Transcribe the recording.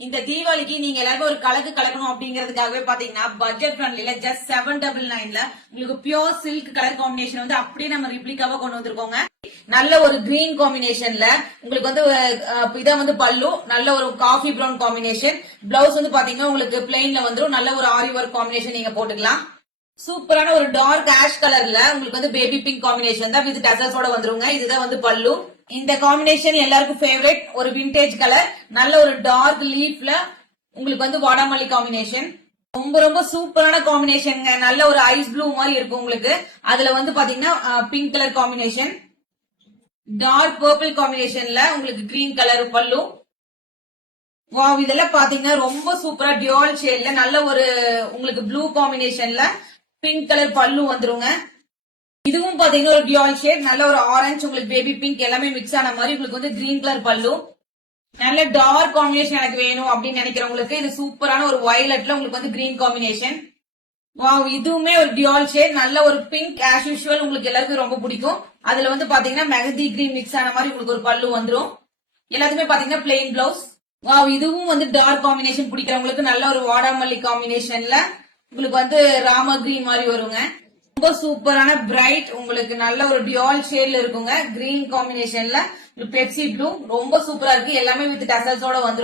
இந்த தீபாவளிக்கு நீங்க எல்லாருக்கும் ஒரு கலக்கு கலக்கணும் அப்படிங்கறதுக்காகவே பாத்தீங்கன்னா பட்ஜெட் ஃப்ரெண்ட்லில ஜஸ்ட் 799ல உங்களுக்கு பியோர் சில்க் கலர் காம்பினேஷன் வந்து அப்படியே நம்ம ரிப்ளிகாவா கொண்டு வந்திருக்கோங்க. நல்ல ஒரு கிரீன் காம்பினேஷன்ல உங்களுக்கு வந்து இத வந்து பல்லு நல்ல ஒரு காஃபி பிரவுன் காம்பினேஷன். பிளவுஸ் வந்து பாத்தீங்கன்னா உங்களுக்கு பிளெயின்ல வந்துரும். நல்ல ஒரு ஆரி ஒர்க் காம்பினேஷன் நீங்க போட்டுக்கலாம். சூப்பரான ஒரு டார்க் ஆஷ் கலர்ல உங்களுக்கு வந்து பேபி பிங்க் காம்பினேஷன் தான் வித் டசல்ஸோட வந்துருங்க. இதுதான் வந்து பல்லு. இந்த காம்பினேஷன் எல்லாருக்கும் ஃபேவரட் ஒரு விண்டேஜ் கலர். நல்ல ஒரு டார்க் லீஃப்ல உங்களுக்கு வந்து வாடாமல்லி காம்பினேஷன். ரொம்ப ரொம்ப சூப்பரான காம்பினேஷன். நல்ல ஒரு ஐஸ் ப்ளூ மாதிரி இருக்கும் உங்களுக்கு. அதுல வந்து பாத்தீங்கன்னா pink colour combination, dark purple காம்பினேஷன்ல உங்களுக்கு கிரீன் கலர் பல்லு. வாவ், இதெல்லாம் பாத்தீங்கன்னா ரொம்ப சூப்பரா டியூவல் ஷேட்ல நல்ல ஒரு உங்களுக்கு ப்ளூ காம்பினேஷன்ல பிங்க் கலர் பல்லு வந்துருங்க. இதுவும் பாத்தீங்கன்னா ஒரு டியூவல் ஷேட் நல்ல ஒரு ஆரஞ்சு உங்களுக்கு பேபி பிங்க் எல்லாமே மிக்ஸ் ஆன மாதிரி உங்களுக்கு வந்து கிரீன் கலர் பல்லு. நல்ல டார்க் காம்பினேஷன் எனக்கு வேணும் அப்படின்னு நினைக்கிறவங்களுக்கு இது சூப்பரான ஒரு வயலட்ல உங்களுக்கு வந்து கிரீன் காம்பினேஷன். வாவ், இதுவுமே ஒரு டியூவல் ஷேட் நல்ல ஒரு பிங்க் ஆஸ் யூஷுவல் உங்களுக்கு எல்லாருக்கும் ரொம்ப பிடிக்கும். அதுல வந்து பாத்தீங்கன்னா மெஹந்தி கிரீன் மிக்ஸ் ஆன மாதிரி உங்களுக்கு ஒரு பல்லு வந்துரும். எல்லாத்துக்குமே பாத்தீங்கன்னா பிளெயின் பிளவுஸ். வாவ், இதுவும் வந்து டார்க் காம்பினேஷன் பிடிக்கிறவங்களுக்கு நல்ல ஒரு வாடாமல்லி காம்பினேஷன்ல உங்களுக்கு வந்து ராம கிரீன் மாதிரி வருங்க. ரொம்ப சூப்பரான பிரைட் உங்களுக்கு நல்ல ஒரு டியூவல் ஷேட்ல இருக்குங்க. கிரீன் காம்பினேஷன்ல பெப்சி ப்ளூ ரொம்ப சூப்பரா இருக்கு. எல்லாமே வித் டசல்ஸோட வந்து